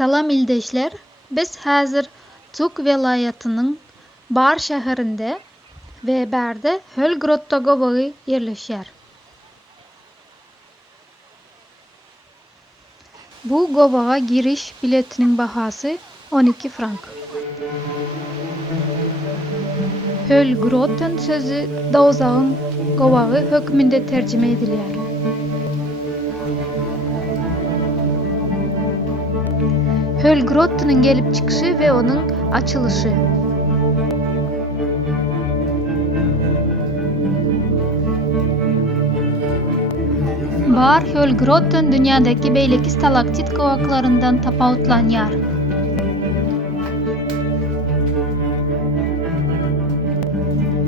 Salam ildeşler, biz häzir Zug welaýatynyň Bar şäherinde we bärde Hölgrotda gobagy ýerleşýär. Bu gobaga giriş biletiniň bahasy 12 frank. Hölgroten sözü dowzagyň gobagy hökmünde terjime edilýär. Hölgrottynyň gelip çykyşy we onuň açylyşy. Bar Hölgrotten dünýädäki beýleki stalaktit gowaklaryndan tapawutlanýar.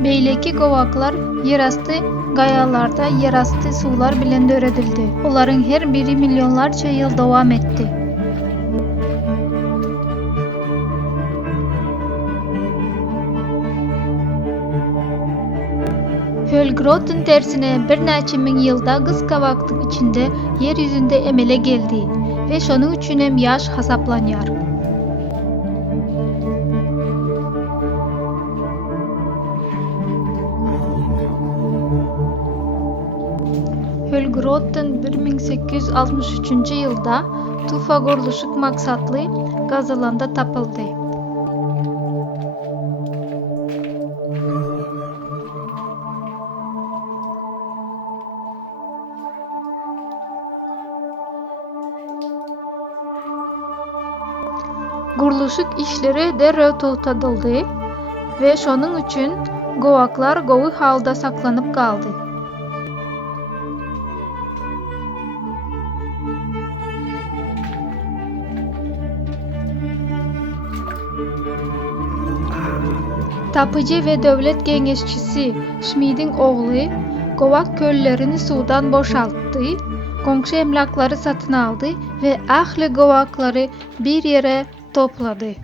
Beýleki gowaklar ýerasty gaýalarda ýerasty suwlar bilen döredildi. Olaryň her biri millionlarça ýyl dowam etdi. Hölgrotten tersine bir näçe miň ýylda gyska wagtyň içinde yer ýüzünde emele geldi we şonuň üçin hem ýaş hasaplanýar. Hölgrotten 1863-nji ýylda tufa gurulşyk maksatly gazalanda tapyldy. Gurulşyk işleri derrew togtatyldy we şonuň üçin gowaklar gowy halda saklanyp galdy. Tapıcı we döwlet geňeşçisi Schmidiň ogly gowak köllerini suwdan boşaltdy, goňşy emlaklary satyn aldy we ähli gowaklary bir ýere toplady.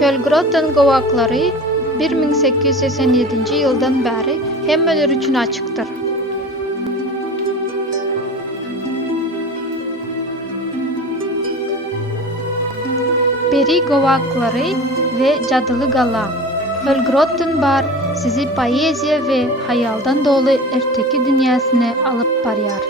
Hölgrotten gowaklary 1887-nji ýyldan bäri hemmeler üçin açykdyr. Peri gowaklary we jadyly gala. Hölgrotten bar sizi poeziýa we hayaldan doly erteki dünýäsine alyp barýar.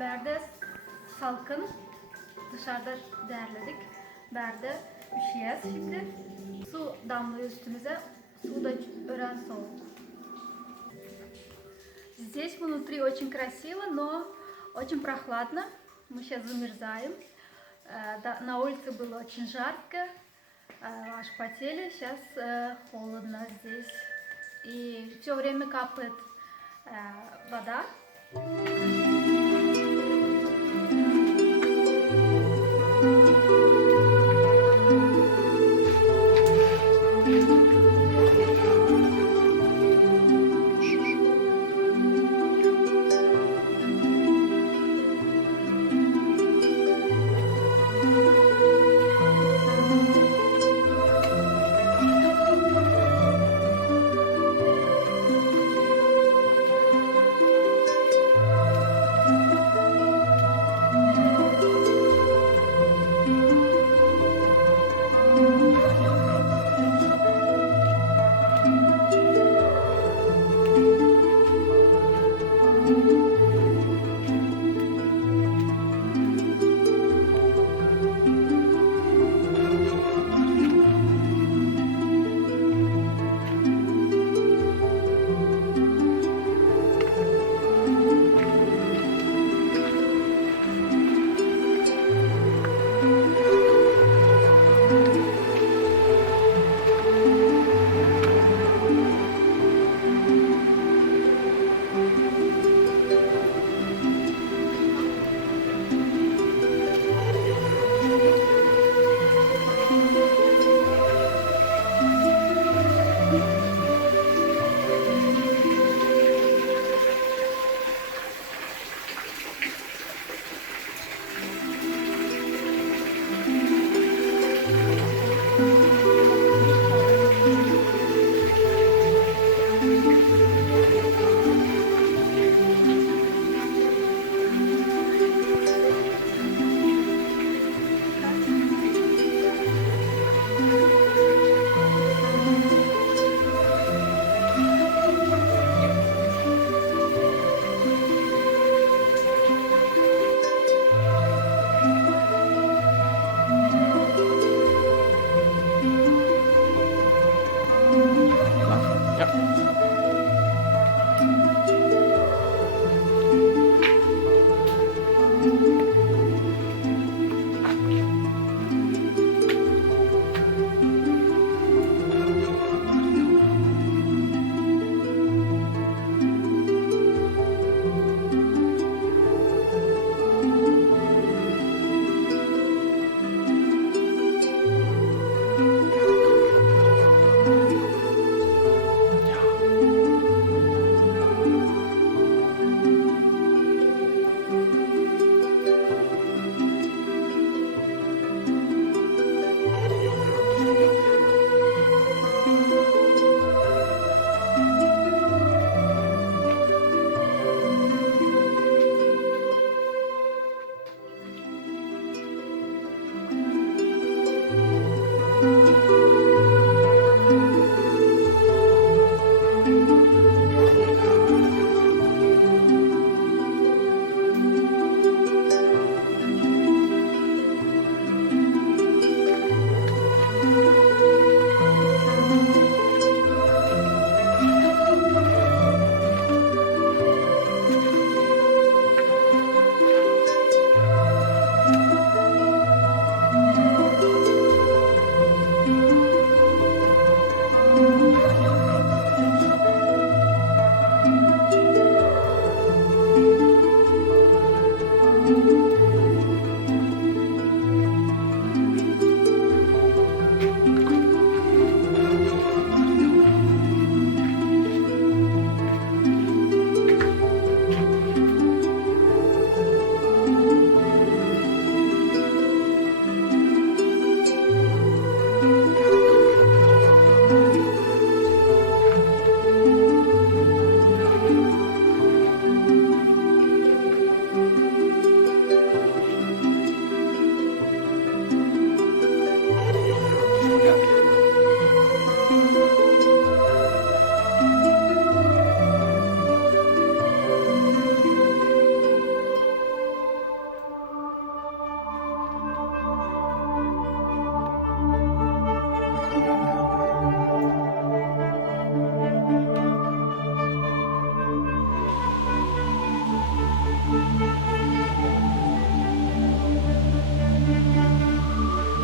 Berde salkın, dışarıda derledik. Berde üşüyez şimdi. Su damlıyor üstümüze. Su da ören soğuk. Здесь внутри очень красиво, но очень прохладно. Мы сейчас замерзаем. На улице было очень жарко, аж потели. Сейчас холодно здесь. И все время капает вода.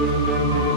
Thank